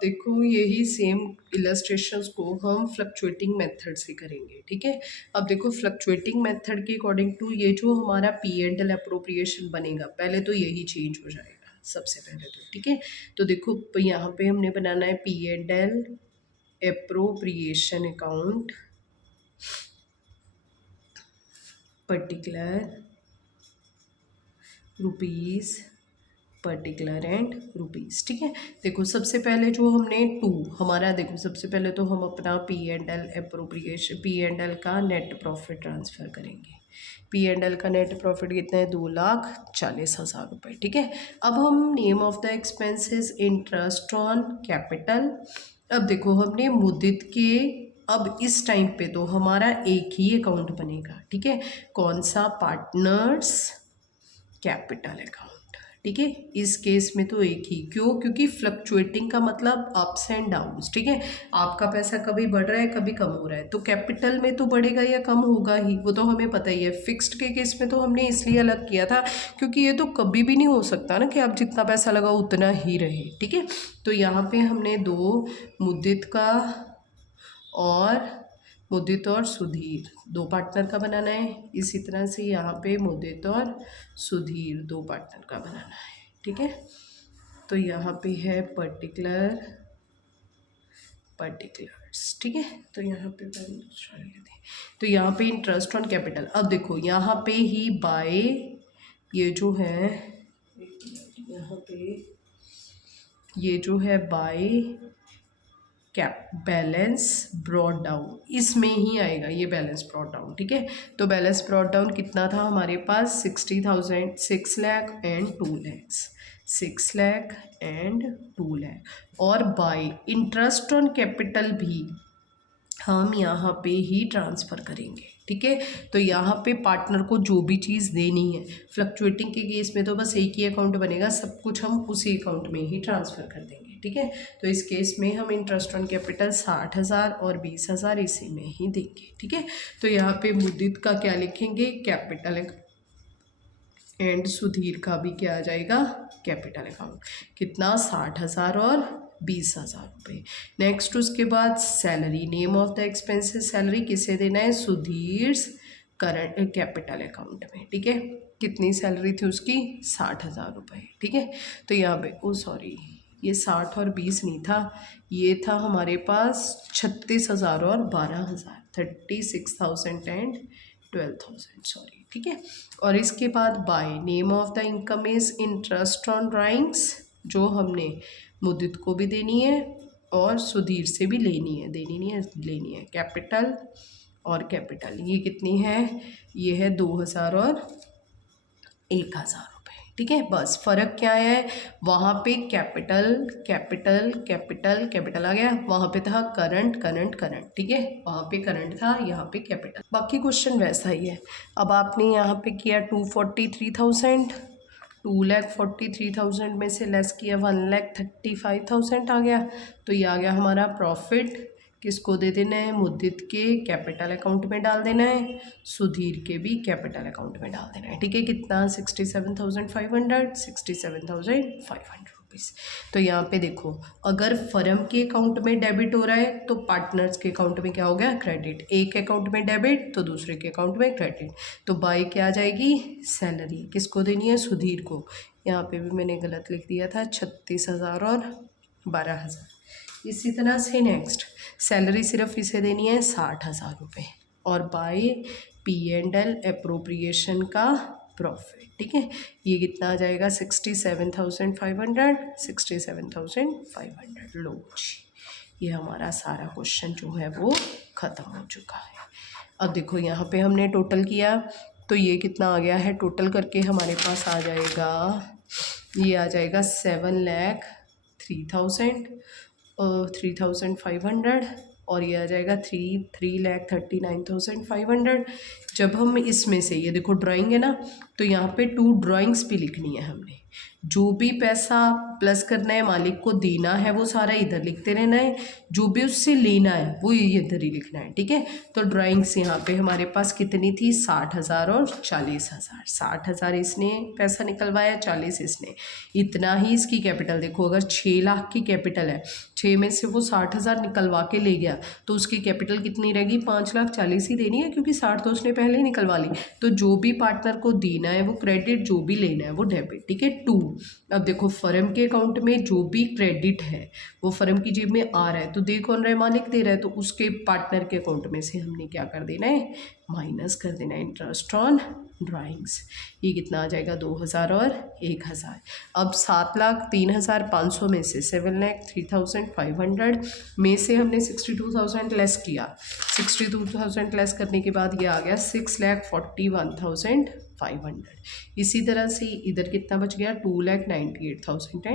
देखो यही same illustrations को हम फ्लक्चुएटिंग मेथड से करेंगे, ठीक है। अब देखो फ्लक्चुएटिंग मेथड के अकॉर्डिंग टू ये जो हमारा पी एंड एल अप्रोप्रिएशन बनेगा, पहले तो यही चेंज हो जाएगा सबसे पहले तो, ठीक है। तो देखो यहाँ पे हमने बनाना है P and L appropriation account particular rupees, particular and rupees, ठीक है। देखो सबसे पहले जो हमने टू हमारा, देखो सबसे पहले तो हम अपना P and L appropriation, P and L का नेट प्रॉफिट ट्रांसफ़र करेंगे। पी एंड एल का नेट प्रॉफिट कितना है, 2,40,000 रुपये, ठीक है। अब हम name of the expenses interest on capital. अब देखो हमने मुद्दत के, अब इस टाइम पे तो हमारा एक ही अकाउंट बनेगा, ठीक है। कौन सा, पार्टनर्स कैपिटल अकाउंट, ठीक है। इस केस में तो एक ही, क्यों, क्योंकि फ्लक्चुएटिंग का मतलब अप्स एंड डाउन्स, ठीक है। आपका पैसा कभी बढ़ रहा है कभी कम हो रहा है, तो कैपिटल में तो बढ़ेगा या कम होगा ही, वो तो हमें पता ही है। फिक्स्ड के केस में तो हमने इसलिए अलग किया था क्योंकि ये तो कभी भी नहीं हो सकता ना कि आप जितना पैसा लगाओ उतना ही रहे, ठीक है। तो यहाँ पे हमने दो, मुद्दत का और मुदित और सुधीर, दो पार्टनर का बनाना है। इसी तरह से यहाँ पे मुदित और सुधीर दो पार्टनर का बनाना है, ठीक है। तो यहाँ पे है पर्टिकुलर्स, ठीक है। तो यहाँ पे दूसरा लेते हैं, तो यहाँ पे इंटरेस्ट ऑन कैपिटल। अब देखो यहाँ पे ही बाय, ये जो है यहाँ पे ये जो है by cap balance brought down, इसमें ही आएगा ये बैलेंस ब्रॉड डाउन, ठीक है। तो बैलेंस ब्रॉड डाउन कितना था हमारे पास, 60,000, 6 लाख एंड 2 लैक्स, 6 लाख एंड 2 लाख। और बाय इंटरेस्ट ऑन कैपिटल भी हम यहाँ पे ही ट्रांसफ़र करेंगे, ठीक है। तो यहाँ पे पार्टनर को जो भी चीज़ देनी है, फ्लक्चुएटिंग के केस में तो बस एक ही अकाउंट बनेगा, सब कुछ हम उसी अकाउंट में ही ट्रांसफ़र कर देंगे, ठीक है। तो इस केस में हम इंटरेस्ट ऑन कैपिटल 60,000 और 20,000 इसी में ही देंगे, ठीक है। तो यहाँ पे मुद्दत का क्या लिखेंगे, कैपिटल, एंड सुधीर का भी क्या आ जाएगा, कैपिटल अकाउंट, कितना, 60,000 और 20,000 रुपये। नेक्स्ट उसके बाद salary, name of the expenses, salary किसे देना है, सुधीर करंट कैपिटल अकाउंट में, ठीक है। कितनी सैलरी थी उसकी, 60,000 रुपये, ठीक है। तो यहाँ पे, ओ सॉरी, ये 60 और 20 नहीं था, ये था हमारे पास 36,000 और 12,000, 36,000 एंड 12,000, सॉरी, ठीक है। और इसके बाद by, name of the income is interest on drawings, जो हमने मुद्दत को भी देनी है और सुधीर से भी लेनी है, देनी नहीं है लेनी है, कैपिटल और कैपिटल, ये कितनी है, ये है 2,000 और 1,000 रुपये, ठीक है। बस फ़र्क क्या है, वहाँ पे कैपिटल कैपिटल कैपिटल कैपिटल आ गया, वहाँ पे था करंट करंट करंट, ठीक है। वहाँ पे करंट था, यहाँ पे कैपिटल, बाकी क्वेश्चन वैसा ही है। अब आपने यहाँ पे किया 243,000, 2,43,000 में से लेस किया 1,35,000 आ गया, तो ये आ गया हमारा प्रॉफिट। किसको दे देना है, मुद्दत के कैपिटल अकाउंट में डाल देना है, सुधीर के भी कैपिटल अकाउंट में डाल देना है, ठीक है। कितना, 67,500, 67,500 रुपीज़। तो यहाँ पे देखो, अगर फर्म के अकाउंट में डेबिट हो रहा है तो पार्टनर्स के अकाउंट में क्या हो गया, क्रेडिट। एक अकाउंट में डेबिट तो दूसरे के अकाउंट में क्रेडिट। तो बाय क्या आ जाएगी, सैलरी, किसको देनी है, सुधीर को। यहाँ पे भी मैंने गलत लिख दिया था, 36,000 और 12,000। इसी तरह से नेक्स्ट सैलरी सिर्फ इसे देनी है 60,000 रुपये, और by P and L appropriation का प्रॉफिट, ठीक है। ये कितना आ जाएगा, 67,500, 67,500। लो जी, ये हमारा सारा क्वेश्चन जो है वो ख़त्म हो चुका है। अब देखो यहाँ पे हमने टोटल किया, तो ये कितना आ गया है, टोटल करके हमारे पास आ जाएगा, ये आ जाएगा 7,03,000, 3,500, और ये आ जाएगा 3,39,500। जब हम इसमें से ये देखो ड्राइंग है ना, तो यहाँ पे 2 ड्राइंग्स भी लिखनी है हमने। जो भी पैसा प्लस करना है, मालिक को देना है, वो सारा इधर लिखते रहना है, जो भी उससे लेना है वो इधर ही लिखना है, ठीक है। तो ड्राइंग्स यहाँ पे हमारे पास कितनी थी, 60,000 और 40,000। 60,000 इसने पैसा निकलवाया, 40 इसने, इतना ही इसकी कैपिटल। देखो अगर 6 लाख की कैपिटल है, 6 में से वो 60,000 निकलवा के ले गया, तो उसकी कैपिटल कितनी रहेगी, 5,40,000 ही देनी है, क्योंकि 60 तो उसने पहले ही निकलवा ली। तो जो भी पार्टनर को देना है वो क्रेडिट, जो भी लेना है वो डेबिट, ठीक है। 2, अब देखो फर्म के अकाउंट में जो भी क्रेडिट है वो फर्म की जेब में आ रहा है, तो दे कौन रहा है, मालिक दे रहा है, तो उसके पार्टनर के अकाउंट में से हमने क्या कर देना है, माइनस कर देना है इंटरेस्ट ऑन ड्राइंग्स। ये कितना आ जाएगा, 2,000 और 1,000। अब 7,03,500 में से 7,03,500 में से हमने 62,000 लेस किया। 62,000 लेस करने के बाद ये आ गया 6,41,500। इसी तरह से इधर कितना बच गया, 2,98,000